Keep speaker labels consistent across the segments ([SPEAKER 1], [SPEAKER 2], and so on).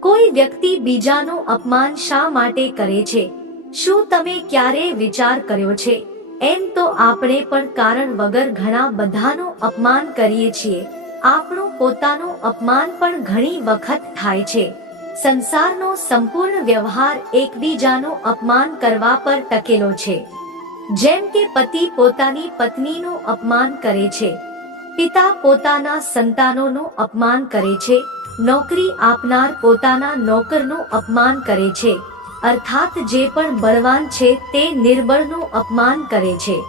[SPEAKER 1] કોઈ વ્યક્તિ બીજાનું અપમાન શા માટે કરે છે? શું તમે ક્યારે વિચાર કર્યો છે? એમ તો આપણે પણ કારણ વગર ઘણા બધાનું અપમાન કરીએ છીએ. આપણું પોતાનું અપમાન પણ ઘણી વખત થાય છે. સંસારનો સંપૂર્ણ વ્યવહાર એકબીજાનું અપમાન કરવા પર ટકેલો છે. જેમ કે પતિ પોતાની પત્નીનું અપમાન કરે છે. પિતા પોતાના સંતાનોનું અપમાન કરે છે. નોકરી આપનાર પોતાના નોકરનું અપમાન કરે છે. અર્થાત જે પણ બળવાન છે તે નિર્બળનું અપમાન કરે છે.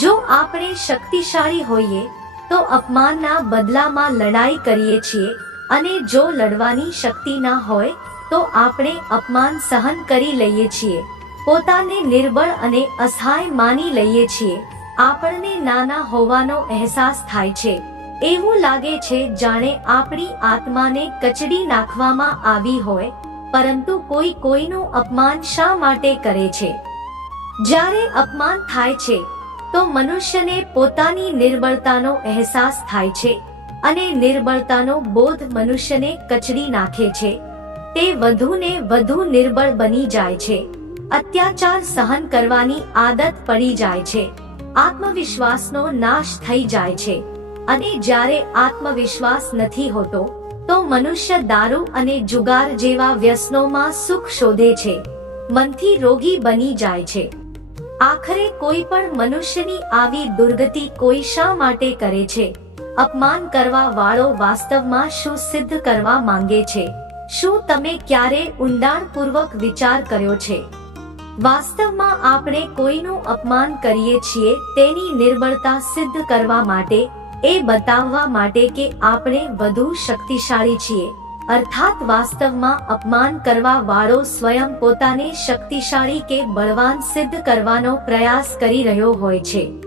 [SPEAKER 1] જો આપણે શક્તિશાળી હોઈએ, તો અપમાનના બદલામાં લડાઈ કરીએ છીએ અને જો લડવાની શક્તિ ના હોય, તો આપણે અપમાન સહન કરી લઈએ છીએ. પોતાને નિર્બળ અને અસહાય માની લઈએ છીએ. આપણને નાના હોવાનો અહેસાસ થાય છે. એવું લાગે છે જાણે આપણી આત્માને કચડી નાખવામાં આવી હોય, પરંતુ કોઈ કોઈનું અપમાન શા માટે કરે છે? જ્યારે અપમાન થાય છે, તો મનુષ્યને પોતાની નિર્બળતાનો અહેસાસ થાય છે અને નિર્બળતાનો બોધ મનુષ્યને કચડી નાખે છે. તે વધુને વધુ નિર્બળ બની જાય છે. અત્યાચાર સહન કરવાની આદત પડી જાય છે. આત્મવિશ્વાસનો નાશ થઈ જાય છે. અને જ્યારે આત્મવિશ્વાસ નથી હોતો, તો મનુષ્ય દારૂ અને જુગાર જેવા વ્યસનોમાં સુખ શોધે છે. મનથી રોગી બની જાય છે. આખરે કોઈ પણ મનુષ્યની આવી દુર્ગતિ કોઈ શા માટે કરે છે? અપમાન કરવા વાળો વાસ્તવમાં શું સિદ્ધ કરવા માંગે છે? શું તમે ક્યારે ઊંડાણપૂર્વક વિચાર કર્યો છે? વાસ્તવમાં આપણે કોઈનું અપમાન કરીએ છીએ તેની નિર્બળતા સિદ્ધ કરવા માટે એ બતાવવા માટે કે આપણે વધુ શક્તિશાળી છીએ. અર્થાત વાસ્તવમાં અપમાન કરવા વાળો સ્વયં પોતાને શક્તિશાળી કે બળવાન સિદ્ધ કરવાનો પ્રયાસ કરી રહ્યો હોય છે.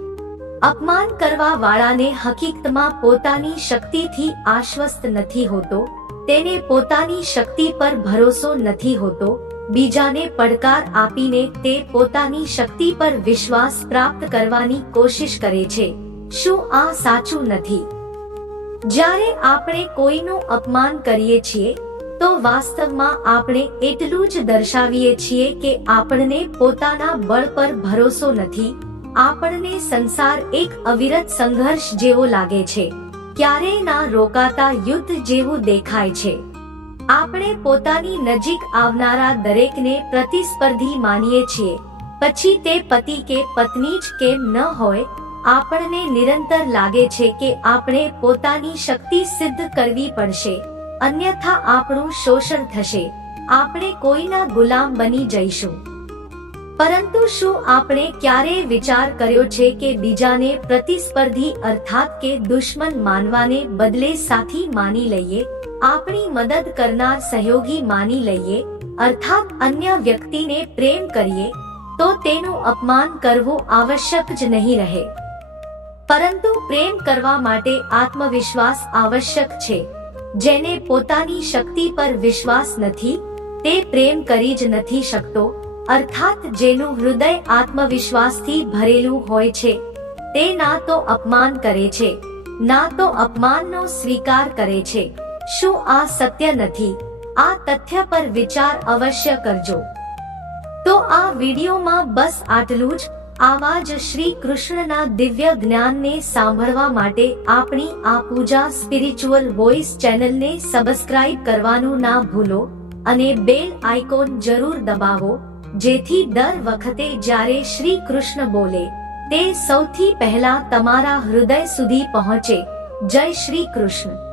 [SPEAKER 1] અપમાન કરવા વાળાને હકીકતમાં પોતાની શક્તિથી આશ્વસ્ત નથી હોતો, તેને પોતાની શક્તિ પર ભરોસો નથી હોતો, બીજાને પડકાર આપીને તે પોતાની શક્તિ પર વિશ્વાસ પ્રાપ્ત કરવાની કોશિશ કરે છે. શું આ સાચું નથી? જ્યારે આપણે કોઈનું અપમાન કરીએ છીએ, તો વાસ્તવમાં આપણે એટલું જ દર્શાવીએ છીએ કે આપણને પોતાના બળ પર ભરોસો નથી, આપણને સંસાર એક અવિરત સંઘર્ષ જેવો લાગે છે, ક્યારેય ના રોકાતા યુદ્ધ જેવું દેખાય છે. આપણે પોતાની નજીક આવનારા દરેકને પ્રતિસ્પર્ધી માનીએ છીએ, પછી તે પતિ કે પત્ની જ કેમ ન હોય આપણને નિરંતર લાગે છે કે આપણે પોતાની શક્તિ સિદ્ધ કરવી પડશે. અન્યથા આપણું શોષણ થશે. આપણે કોઈના ગુલામ બની જઈશું. પરંતુ શું આપણે ક્યારેય વિચાર કર્યો છે કે બીજાને પ્રતિસ્પર્ધી અર્થાત કે દુશ્મન માનવાને બદલે સાથી માની લઈએ? આપણી મદદ કરનાર સહયોગી માની લઈએ? અર્થાત અન્ય વ્યક્તિને પ્રેમ કરીએ? તો તેનું અપમાન કરવું આવશ્યક જ નહીં રહે. પરંતુ પ્રેમ કરવા માટે આત્મવિશ્વાસ આવશ્યક છે. જેને પોતાની શક્તિ પર વિશ્વાસ નથી, તે પ્રેમ કરી જ નથી શકતો, અર્થાત જેનું હૃદય આત્મવિશ્વાસથી ભરેલું હોય છે, તે ના તો અપમાન કરે છે, ના તો અપમાનનો સ્વીકાર કરે છે. શું આ સત્ય નથી? આ તથ્ય પર વિચાર અવશ્ય કરજો. તો આ વિડીયોમાં બસ આટલું જ. આવા જ શ્રી કૃષ્ણના દિવ્ય જ્ઞાનને સાંભળવા માટે આપણી આ પૂજા સ્પિરિચ્યુઅલ વોઇસ ચેનલને સબસ્ક્રાઇબ કરવાનું ના ભૂલો અને બેલ આઇકોન જરૂર દબાવો, જેથી દર વખતે જ્યારે શ્રી કૃષ્ણ બોલે, તે સૌથી પહેલા તમારા હૃદય સુધી પહોંચે. જય શ્રી કૃષ્ણ.